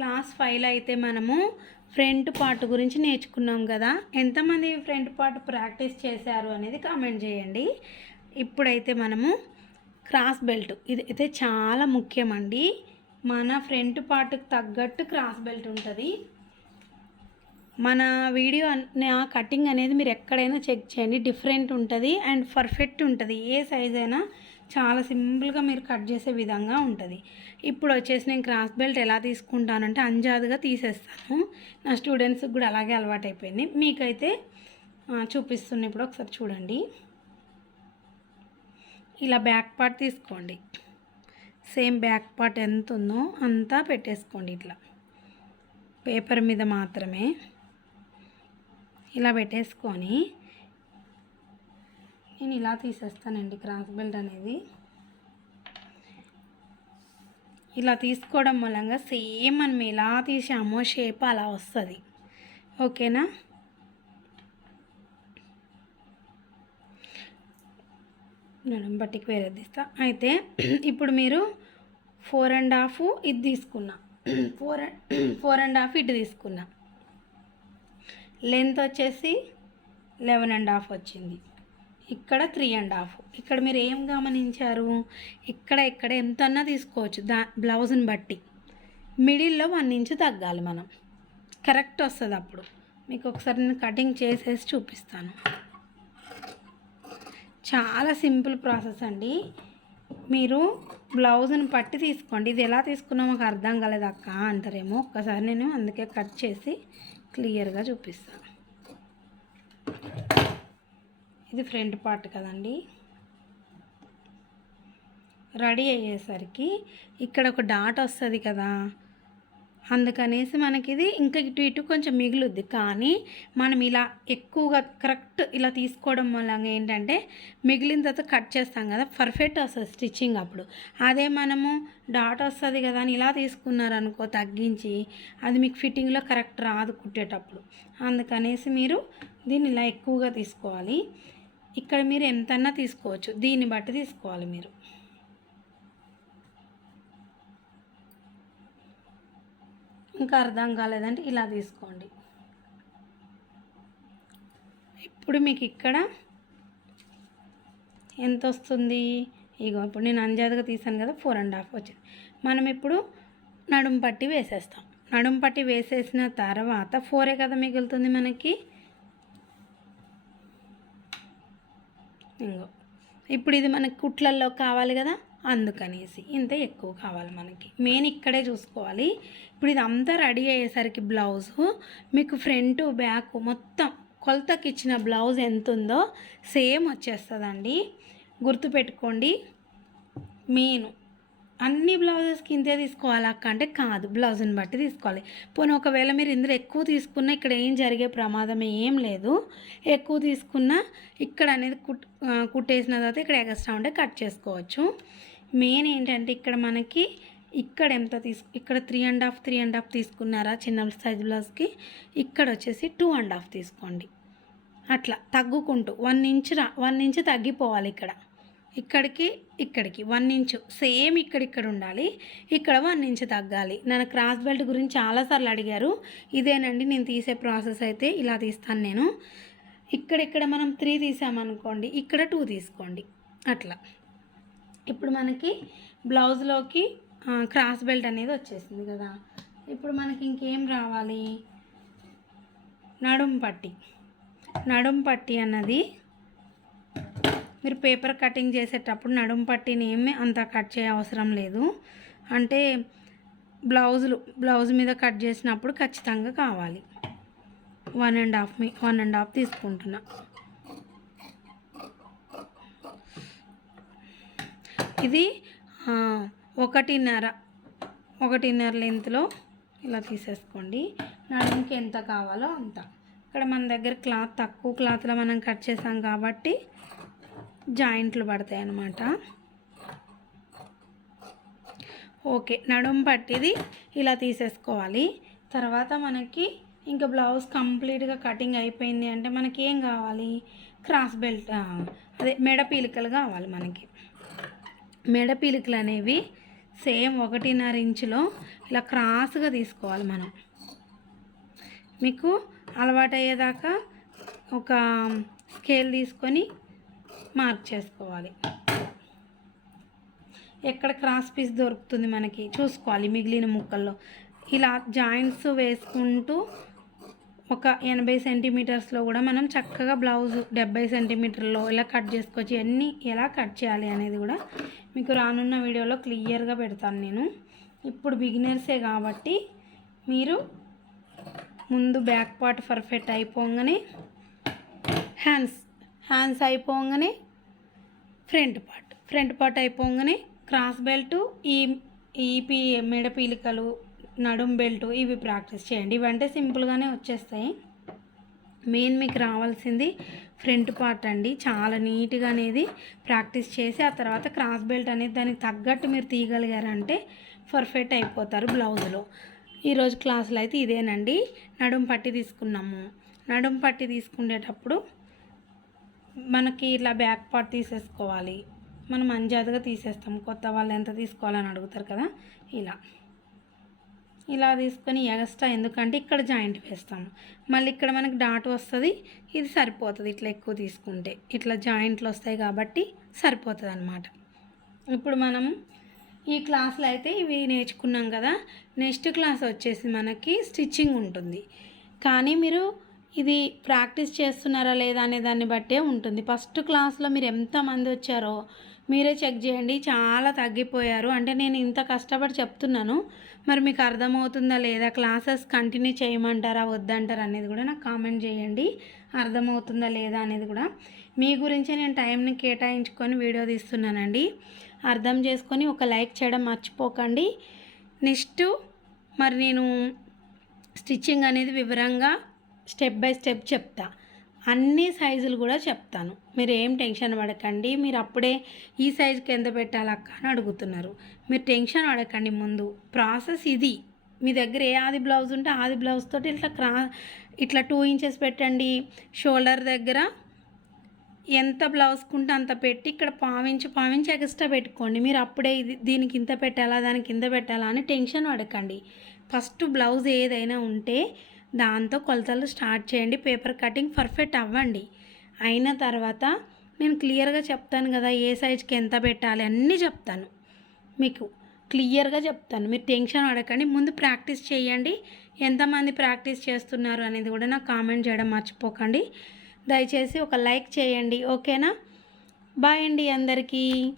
Class ఫైవ్లో అయితే మనము ఫ్రంట్ పార్ట్ గురించి నేర్చుకున్నాం కదా. ఎంతమంది ఫ్రంట్ పార్ట్ ప్రాక్టీస్ చేశారు అనేది కామెంట్ చేయండి. ఇప్పుడైతే మనము క్రాస్ బెల్ట్ ఇది అయితే చాలా ముఖ్యమండి. మన ఫ్రంట్ పార్ట్కి తగ్గట్టు క్రాస్ బెల్ట్ ఉంటుంది. మన వీడియో నా కటింగ్ అనేది మీరు ఎక్కడైనా చెక్ చేయండి. డిఫరెంట్ ఉంటుంది అండ్ పర్ఫెక్ట్ ఉంటుంది. ఏ సైజ్ అయినా చాలా సింపుల్గా మీరు కట్ చేసే విధంగా ఉంటుంది. ఇప్పుడు వచ్చేసి నేను క్రాస్ బెల్ట్ ఎలా తీసుకుంటానంటే అంజాదుగా తీసేస్తాను. నా స్టూడెంట్స్కి కూడా అలాగే అలవాటు అయిపోయింది మీకైతే చూపిస్తున్న ఇప్పుడు ఒకసారి చూడండి. ఇలా బ్యాక్ పార్ట్ తీసుకోండి. సేమ్ బ్యాక్ పార్ట్ ఎంత ఉందో అంతా పెట్టేసుకోండి ఇట్లా. పేపర్ మీద మాత్రమే. ఇలా పెట్టేసుకొని నేను ఇలా తీసేస్తానండి క్రాస్ బెల్ట్ అనేది. ఇలా తీసుకోవడం మూలంగా సేమ్ మనం ఎలా తీసామో షేప్ అలా వస్తుంది. ఓకేనా? నడుం బట్టికి వేరే తీస్తా. అయితే ఇప్పుడు మీరు ఫోర్ అండ్ హాఫ్ ఇది తీసుకున్నా. ఫోర్ ఫోర్ అండ్ హాఫ్ ఇటు తీసుకున్నా. లెంత్ వచ్చేసి లెవెన్ అండ్ హాఫ్ వచ్చింది. ఇక్కడ త్రీ అండ్ హాఫ్ ఇక్కడ మీరు ఏం గమనించారు? ఇక్కడ ఇక్కడ ఎంతన్నా తీసుకోవచ్చు. దా బ్లౌజ్ని బట్టి. మిడిల్లో వన్ ఇంచ్ తగ్గాలి మనం. కరెక్ట్ వస్తుంది అప్పుడు. మీకు ఒకసారి నేను కటింగ్ చేసేసి చూపిస్తాను. చాలా సింపుల్ ప్రాసెస్ అండి. మీరు బ్లౌజ్ని పట్టి తీసుకోండి. ఇది ఎలా తీసుకున్నా మాకు అర్థం కాలేదు అక్క అంటారేమో. ఒక్కసారి నేను అందుకే కట్ చేసి క్లియర్గా చూపిస్తాను. ఇది ఫ్రంట్ పార్ట్ కదండి. రెడీ అయ్యేసరికి ఇక్కడ ఒక డాట్ వస్తుంది కదా. అందుకనేసి మనకి ఇది ఇంకా ఇటు ఇటు కొంచెం మిగులుద్ది. కానీ మనం ఇలా ఎక్కువగా కరెక్ట్ ఇలా తీసుకోవడం వల్ల ఏంటంటే మిగిలిన తర్వాత కట్ చేస్తాం కదా. పర్ఫెక్ట్ వస్తుంది స్టిచ్చింగ్ అప్పుడు. అదే మనము డాట్ వస్తుంది కదా అని ఇలా తీసుకున్నారనుకో తగ్గించి అది మీకు ఫిట్టింగ్లో కరెక్ట్ రాదు కుట్టేటప్పుడు. అందుకనేసి మీరు దీన్ని ఇలా ఎక్కువగా తీసుకోవాలి. ఇక్కడ మీరు ఎంతన్నా తీసుకోవచ్చు. దీన్ని బట్టి తీసుకోవాలి మీరు. ఇంకా అర్థం కాలేదంటే ఇలా తీసుకోండి. ఇప్పుడు మీకు ఇక్కడ ఎంత వస్తుంది? ఇగో ఇప్పుడు నేను అంజాదుగా తీసాను కదా ఫోర్ అండ్ హాఫ్ వచ్చింది. మనం ఇప్పుడు నడుం పట్టి వేసేస్తాం. నడుం పట్టి వేసేసిన తర్వాత ఫోరే కదా మిగులుతుంది మనకి? ఇంకో ఇప్పుడు ఇది మనకి కుట్లల్లో కావాలి కదా అందుకనేసి ఇంత ఎక్కువ కావాలి మనకి. మెయిన్ ఇక్కడే చూసుకోవాలి. ఇప్పుడు ఇది అంతా రెడీ అయ్యేసరికి బ్లౌజు మీకు ఫ్రంట్ బ్యాక్ మొత్తం కొలతకి ఇచ్చిన బ్లౌజ్ ఎంత ఉందో సేమ్ వచ్చేస్తుందండి. గుర్తుపెట్టుకోండి మెయిన్. అన్ని బ్లౌజెస్కి ఇంతే తీసుకోవాలి అక్క. అంటే కాదు బ్లౌజ్ని బట్టి తీసుకోవాలి. పోనీ ఒకవేళ మీరు ఇందులో ఎక్కువ తీసుకున్నా ఇక్కడ ఏం జరిగే ప్రమాదం ఏం లేదు. ఎక్కువ తీసుకున్నా ఇక్కడ అనేది కుట్ కుట్టేసిన తర్వాత ఇక్కడ ఎగస్ట్రా ఉంటే కట్ చేసుకోవచ్చు. మెయిన్ ఏంటంటే ఇక్కడ మనకి ఇక్కడ ఎంత తీసు ఇక్కడ three and half three and half తీసుకున్నారా చిన్న సైజ్ బ్లౌజ్కి? ఇక్కడ వచ్చేసి టూ అండ్ హాఫ్ తీసుకోండి. అట్లా తగ్గుకుంటూ వన్ ఇంచ్ రా వన్ ఇంచ్ తగ్గిపోవాలి ఇక్కడ. ఇక్కడికి ఇక్కడికి. One inch. సేమ్ ఇక్కడిక్కడ ఉండాలి. ఇక్కడ వన్ ఇంచు తగ్గాలి. నన్ను క్రాస్ బెల్ట్ గురించి చాలాసార్లు అడిగారు. ఇదేనండి నేను తీసే ప్రాసెస్ అయితే ఇలా తీస్తాను నేను. ఇక్కడిక్కడ మనం త్రీ తీసామనుకోండి ఇక్కడ టూ తీసుకోండి. అట్లా. ఇప్పుడు మనకి బ్లౌజ్లోకి క్రాస్ బెల్ట్ అనేది వచ్చేసింది కదా. ఇప్పుడు మనకి ఇంకేం రావాలి? నడుం పట్టి. నడుం పట్టి అన్నది మీరు పేపర్ కటింగ్ చేసేటప్పుడు నడుం పట్టిని ఏమి అంత కట్ చేయ అవసరం లేదు. అంటే బ్లౌజులు బ్లౌజ్ మీద కట్ చేసినప్పుడు ఖచ్చితంగా కావాలి. వన్ అండ్ హాఫ్ మీ వన్ అండ్ హాఫ్ తీసుకుంటున్నా. ఇది ఒకటిన్నర ఒకటిన్నర లెంత్లో ఇలా తీసేసుకోండి. నడుముకి ఎంత కావాలో అంత. ఇక్కడ మన దగ్గర క్లాత్ తక్కువ క్లాత్లో మనం కట్ చేసాం కాబట్టి జాయింట్లు పడతాయి అన్నమాట ఓకే నడుం పట్టిది ఇలా తీసేసుకోవాలి. తర్వాత మనకి ఇంకా బ్లౌజ్ కంప్లీట్గా కటింగ్ అయిపోయింది అంటే మనకి ఏం కావాలి? క్రాస్ బెల్ట్ అదే మెడ పీలికలు కావాలి మనకి. మెడ పీలికలు అనేవి సేమ్ ఒకటిన్నర ఇంచులో ఇలా క్రాస్గా తీసుకోవాలి మనం. మీకు అలవాటు అయ్యేదాకా ఒక స్కేల్ తీసుకొని మార్క్ చేసుకోవాలి ఎక్కడ క్రాస్ పీస్ దొరుకుతుంది మనకి? చూసుకోవాలి మిగిలిన ముక్కల్లో. ఇలా జాయింట్స్ వేసుకుంటూ ఒక ఎనభై సెంటీమీటర్స్లో కూడా మనం చక్కగా బ్లౌజ్ డెబ్బై సెంటీమీటర్లో ఇలా కట్ చేసుకోవచ్చు అన్నీ ఎలా కట్ చేయాలి అనేది కూడా మీకు రానున్న వీడియోలో క్లియర్గా పెడతాను నేను. ఇప్పుడు బిగినర్సే కాబట్టి మీరు ముందు బ్యాక్ పార్ట్ పర్ఫెక్ట్ అయిపోగానే హ్యాండ్స్ హ్యాండ్స్ అయిపోగానే ఫ్రంట్ పార్ట్. ఫ్రంట్ పార్ట్ అయిపోగానే క్రాస్ బెల్ట్ ఈ ఈ పీ మెడ పీలికలు నడుం బెల్ట్ ఇవి ప్రాక్టీస్ చేయండి. ఇవంటే సింపుల్గానే వచ్చేస్తాయి. మెయిన్ మీకు రావాల్సింది ఫ్రంట్ పార్ట్ అండి. చాలా నీట్గా అనేది ప్రాక్టీస్ చేసి ఆ తర్వాత క్రాస్ బెల్ట్ అనేది దానికి తగ్గట్టు మీరు తీయగలిగారంటే పర్ఫెక్ట్ అయిపోతారు బ్లౌజ్లో. ఈరోజు క్లాసులో అయితే ఇదేనండి. నడుం పట్టి తీసుకున్నాము. నడుం పట్టి తీసుకునేటప్పుడు మనకి ఇట్లా బ్యాక్ పార్ట్ తీసేసుకోవాలి. మనం అంజాదుగా తీసేస్తాం. కొత్త వాళ్ళు ఎంత తీసుకోవాలని అడుగుతారు కదా? ఇలా. ఇలా తీసుకొని ఎగస్ట్రా ఎందుకంటే ఇక్కడ జాయింట్ వేస్తాము. మళ్ళీ ఇక్కడ మనకి డాట్ వస్తుంది. ఇది సరిపోతుంది ఇట్లా ఎక్కువ తీసుకుంటే. ఇట్లా జాయింట్లు వస్తాయి కాబట్టి సరిపోతుంది అనమాట ఇప్పుడు మనం ఈ క్లాస్లో అయితే ఇవి నేర్చుకున్నాం కదా. నెక్స్ట్ క్లాస్ వచ్చేసి మనకి స్టిచ్చింగ్ ఉంటుంది. కానీ మీరు ఇది ప్రాక్టీస్ చేస్తున్నారా లేదా అనే దాన్ని బట్టే ఉంటుంది. ఫస్ట్ క్లాస్లో మీరు ఎంతమంది వచ్చారో మీరే చెక్ చేయండి. చాలా తగ్గిపోయారు. అంటే నేను ఇంత కష్టపడి చెప్తున్నాను. మరి మీకు అర్థమవుతుందా లేదా? క్లాసెస్ కంటిన్యూ చేయమంటారా? వద్దంటారా? అనేది కూడా నాకు కామెంట్ చేయండి. అర్థమవుతుందా లేదా? అనేది కూడా మీ గురించి నేను టైంని కేటాయించుకొని వీడియో తీస్తున్నానండి. అర్థం చేసుకొని ఒక లైక్ చేయడం మర్చిపోకండి. నెక్స్ట్ మరి నేను స్టిచ్చింగ్ అనేది వివరంగా స్టెప్ బై స్టెప్ చెప్తా. అన్ని సైజులు కూడా చెప్తాను. మీరు ఏం టెన్షన్ పడకండి. మీరు అప్పుడే ఈ సైజుకి ఎంత పెట్టాలక్క అని అడుగుతున్నారు. మీరు టెన్షన్ పడకండి ముందు. ప్రాసెస్ ఇది. మీ దగ్గర ఏ ఆది బ్లౌజ్ ఉంటే ఆది బ్లౌజ్ తోటి ఇట్లా క్రా ఇట్లా టూ ఇంచెస్ పెట్టండి. షోల్డర్ దగ్గర ఎంత బ్లౌజ్కుంటే అంత పెట్టి ఇక్కడ పావించి పావించి ఎక్స్ట్రా పెట్టుకోండి. మీరు అప్పుడే ఇది దీనికి ఇంత పెట్టాలా దానికి ఇంత పెట్టాలా అని టెన్షన్ పడకండి. ఫస్ట్ బ్లౌజ్ ఏదైనా ఉంటే దాంతో కొలతలు స్టార్ట్ చేయండి. పేపర్ కటింగ్ పర్ఫెక్ట్ అవ్వండి. అయిన తర్వాత నేను క్లియర్గా చెప్తాను కదా ఏ సైజ్కి ఎంత పెట్టాలి అన్నీ చెప్తాను మీకు. క్లియర్గా చెప్తాను. మీరు టెన్షన్ పడకండి. ముందు ప్రాక్టీస్ చేయండి. ఎంతమంది ప్రాక్టీస్ చేస్తున్నారు అనేది కూడా నాకు కామెంట్ చేయడం మర్చిపోకండి. దయచేసి ఒక లైక్ చేయండి. ఓకేనా? బాయ్ అండి అందరికీ.